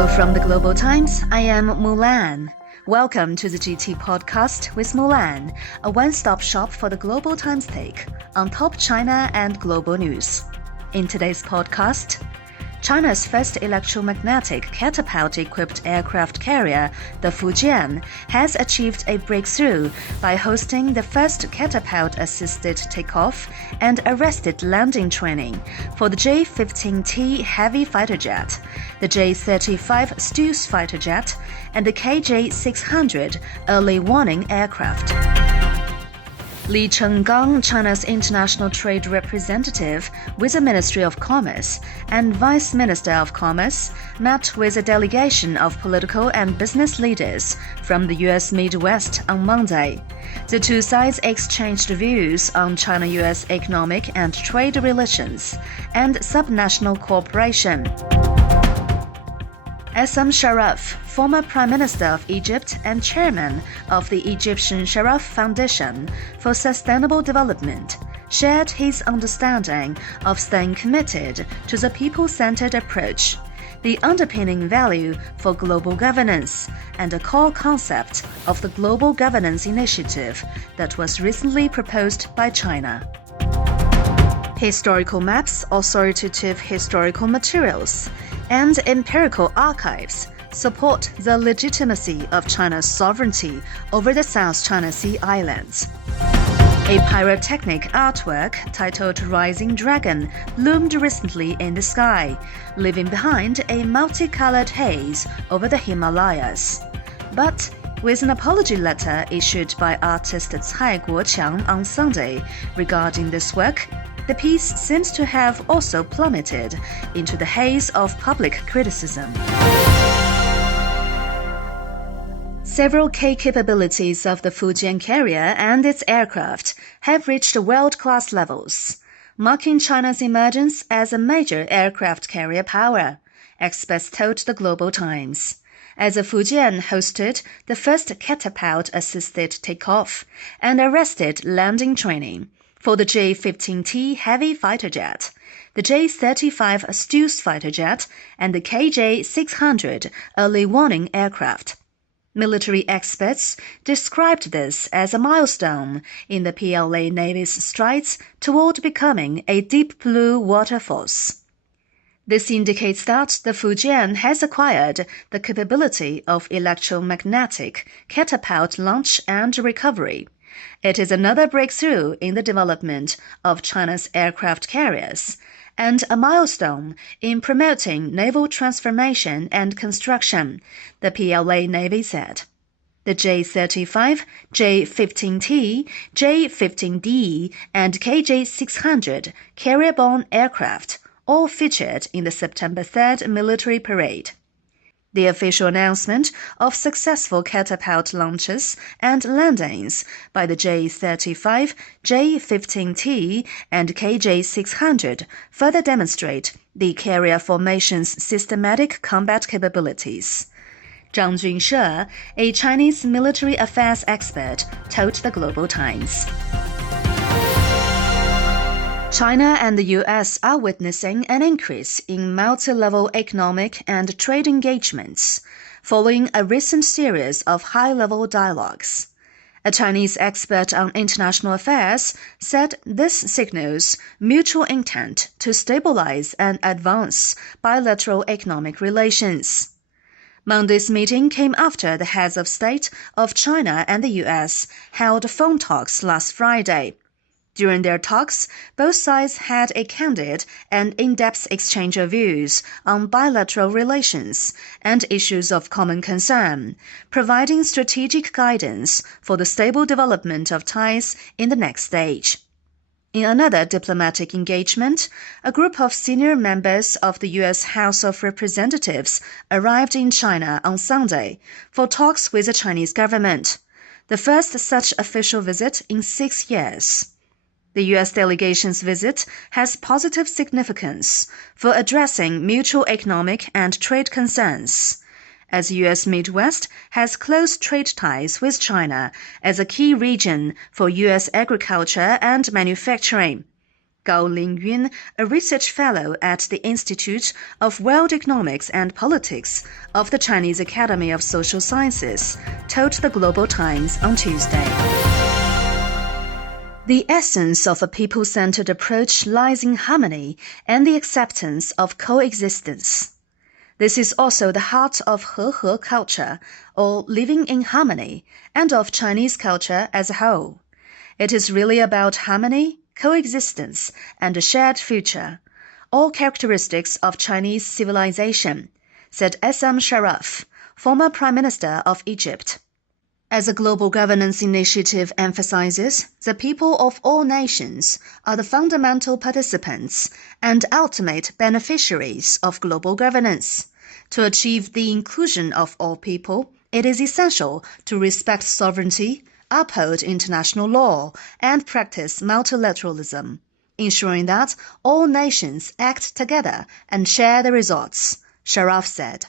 Hello from the Global Times. I am Mulan. Welcome to the GT podcast with Mulan, a one-stop shop for the Global Times take on top China and global news. In today's podcast, China's first electromagnetic catapult-equipped aircraft carrier, the Fujian, has achieved a breakthrough by hosting the first catapult-assisted takeoff and arrested landing training for the J-15T heavy fighter jet, the J-35 Stealth fighter jet, and the KJ-600 early warning aircraft. Li Chenggang, China's international trade representative with the Ministry of Commerce and Vice Minister of Commerce, met with a delegation of political and business leaders from the U.S. Midwest on Monday. The two sides exchanged views on China-U.S. economic and trade relations and subnational cooperation. Essam Sharaf, former Prime Minister of Egypt and chairman of the Egyptian Sharaf Foundation for Sustainable Development, shared his understanding of staying committed to the people-centered approach, the underpinning value for global governance, and a core concept of the Global Governance Initiative that was recently proposed by China. Historical maps, authoritative historical materials, and empirical archives support the legitimacy of China's sovereignty over the South China Sea islands. A pyrotechnic artwork titled Rising Dragon loomed recently in the sky, leaving behind a multicolored haze over the Himalayas. But with an apology letter issued by artist Cai Guoqiang on Sunday regarding this work, the piece seems to have also plummeted into the haze of public criticism. Several key capabilities of the Fujian carrier and its aircraft have reached world-class levels, marking China's emergence as a major aircraft carrier power, experts told the Global Times. As the Fujian hosted the first catapult-assisted takeoff and arrested landing training for the J-15T heavy fighter jet, the J-35 Stealth fighter jet, and the KJ-600 early warning aircraft. Military experts described this as a milestone in the PLA Navy's strides toward becoming a deep blue water force. This indicates that the Fujian has acquired the capability of electromagnetic catapult launch and recovery. It is another breakthrough in the development of China's aircraft carriers and a milestone in promoting naval transformation and construction, the PLA Navy said. The J-35, J-15T, J-15D, and KJ-600 carrier-borne aircraft all featured in the September 3rd military parade. The official announcement of successful catapult launches and landings by the J-35, J-15T, and KJ-600 further demonstrate the carrier formation's systematic combat capabilities. Zhang Junshe, a Chinese military affairs expert, told the Global Times. China and the U.S. are witnessing an increase in multi-level economic and trade engagements following a recent series of high-level dialogues. A Chinese expert on international affairs said this signals mutual intent to stabilize and advance bilateral economic relations. Monday's meeting came after the heads of state of China and the U.S. held phone talks last Friday. During their talks, both sides had a candid and in-depth exchange of views on bilateral relations and issues of common concern, providing strategic guidance for the stable development of ties in the next stage. In another diplomatic engagement, a group of senior members of the U.S. House of Representatives arrived in China on Sunday for talks with the Chinese government, the first such official visit in 6 years. The U.S. delegation's visit has positive significance for addressing mutual economic and trade concerns, as U.S. Midwest has close trade ties with China as a key region for U.S. agriculture and manufacturing. Gao Lingyun, a research fellow at the Institute of World Economics and Politics of the Chinese Academy of Social Sciences, told the Global Times on Tuesday. The essence of a people-centered approach lies in harmony and the acceptance of coexistence. This is also the heart of He culture, or living in harmony, and of Chinese culture as a whole. It is really about harmony, coexistence, and a shared future, all characteristics of Chinese civilization, said S.M. Sharaf, former Prime Minister of Egypt. As a global governance initiative emphasizes, the people of all nations are the fundamental participants and ultimate beneficiaries of global governance. To achieve the inclusion of all people, it is essential to respect sovereignty, uphold international law, and practice multilateralism, ensuring that all nations act together and share the results, Sharaf said.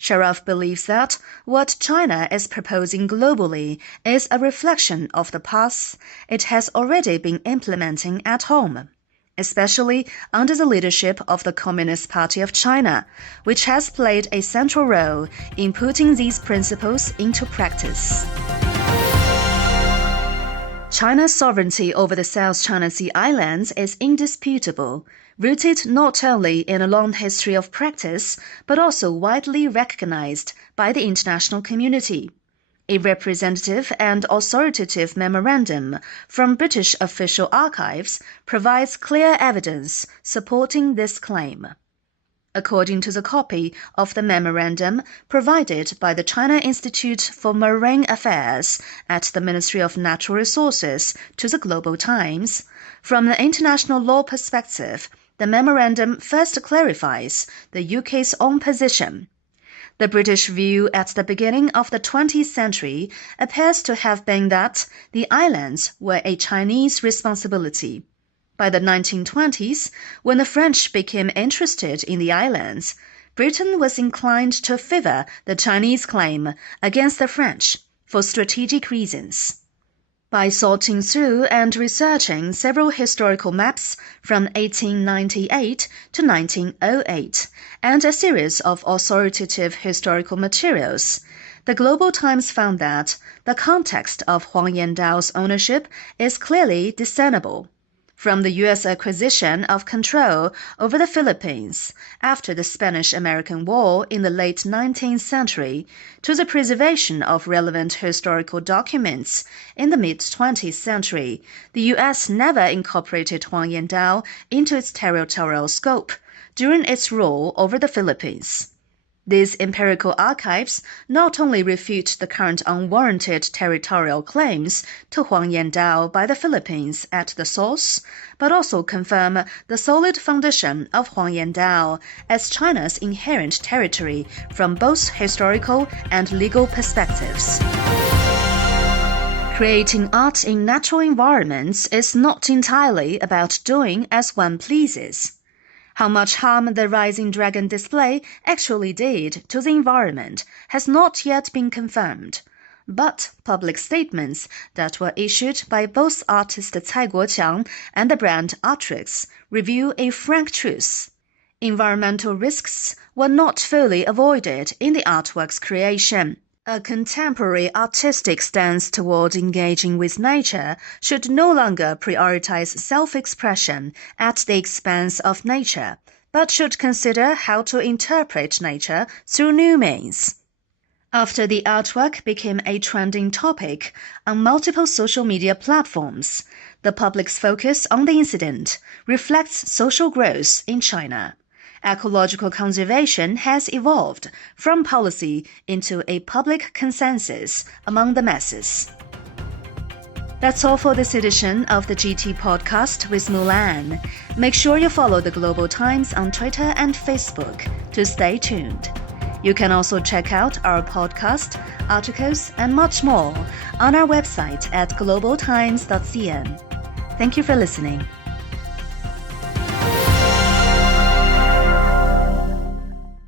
Sharaf believes that what China is proposing globally is a reflection of the paths it has already been implementing at home, especially under the leadership of the Communist Party of China, which has played a central role in putting these principles into practice. China's sovereignty over the South China Sea Islands is indisputable, rooted not only in a long history of practice, but also widely recognized by the international community. A representative and authoritative memorandum from British official archives provides clear evidence supporting this claim. According to the copy of the memorandum provided by the China Institute for Marine Affairs at the Ministry of Natural Resources to the Global Times, from the international law perspective, the memorandum first clarifies the UK's own position. The British view at the beginning of the 20th century appears to have been that the islands were a Chinese responsibility. By the 1920s, when the French became interested in the islands, Britain was inclined to favor the Chinese claim against the French for strategic reasons. By sorting through and researching several historical maps from 1898 to 1908 and a series of authoritative historical materials, the Global Times found that the context of Huang Yandao's ownership is clearly discernible. From the U.S. acquisition of control over the Philippines after the Spanish-American War in the late 19th century to the preservation of relevant historical documents in the mid-20th century, the U.S. never incorporated Huang Yandao into its territorial scope during its rule over the Philippines. These empirical archives not only refute the current unwarranted territorial claims to Huang Yandao by the Philippines at the source, but also confirm the solid foundation of Huang Yandao as China's inherent territory from both historical and legal perspectives. Creating art in natural environments is not entirely about doing as one pleases. How much harm the Rising Dragon display actually did to the environment has not yet been confirmed, but public statements that were issued by both artist Cai Guoqiang and the brand Artrix reveal a frank truth. Environmental risks were not fully avoided in the artwork's creation. A contemporary artistic stance toward engaging with nature should no longer prioritize self-expression at the expense of nature, but should consider how to interpret nature through new means. After the artwork became a trending topic on multiple social media platforms, the public's focus on the incident reflects social growth in China. Ecological conservation has evolved from policy into a public consensus among the masses. That's all for this edition of the GT Podcast with Mulan. Make sure you follow the Global Times on Twitter and Facebook to stay tuned. You can also check out our podcast, articles, and much more on our website at globaltimes.cn. Thank you for listening.